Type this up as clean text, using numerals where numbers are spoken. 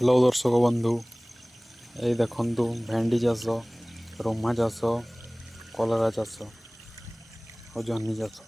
Hello दर्शक बंधु ये देखु भेंडी चाष रोमा चाष कलरा चाष और जह्नी चाष।